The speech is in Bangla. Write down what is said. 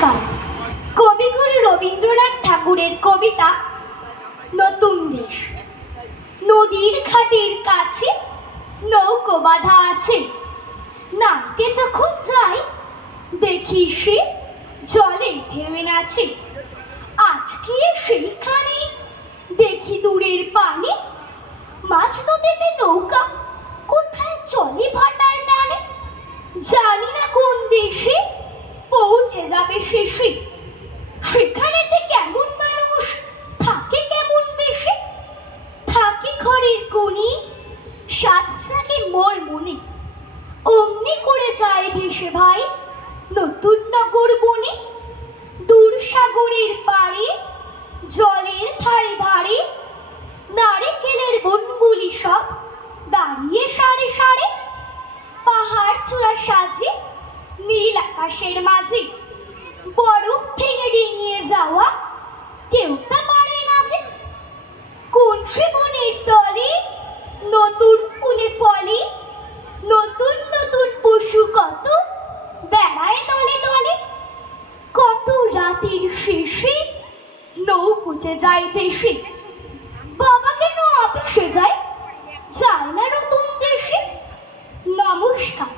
নমস্কার। কবিগুরু রবীন্দ্রনাথ ঠাকুরের কবিতা নতুন দেশ। নদীর ঘাটের কাছে নৌকো বাঁধা আছে, নামতে যখন যাই দেখি সে জলে ঢেউয়ে আছে। আজকে সেইখানে দেখি দূরের পানে মাছ নদীতে নৌকা কোথায় চলে ভাটার টানে। জানি না কোন দেশে পৌঁছে যাবে শেষে, সেখানেতে কেমন মানুষ থাকে কেমন বেশে। থাকে ঘরের কোণে সাত জাগে মোর মনে, অমনি করে যায় ভেসে ভাই নতুন নগর বনে। দূর সাগরের পাড়ে জলের ধারে ধারে নারকেলের বনগুলি সব দাঁড়িয়ে সারে সারে। পাহাড় চূড়া সাজে নীল আকাশের মাঝে, বরফ ভেঙে ডিঙিয়ে যাওয়া কেউ তা পারে মাঝে। কোন সে বনের তলে নতুন ফুলে ফলে, নতুন নতুন পশু কত বেড়ায় দলে দলে। কত রাতের শেষে নৌকোতে যায় ভেসে, বাবা কেন অফিসে যায় যায় না নতুন দেশে। নমস্কার।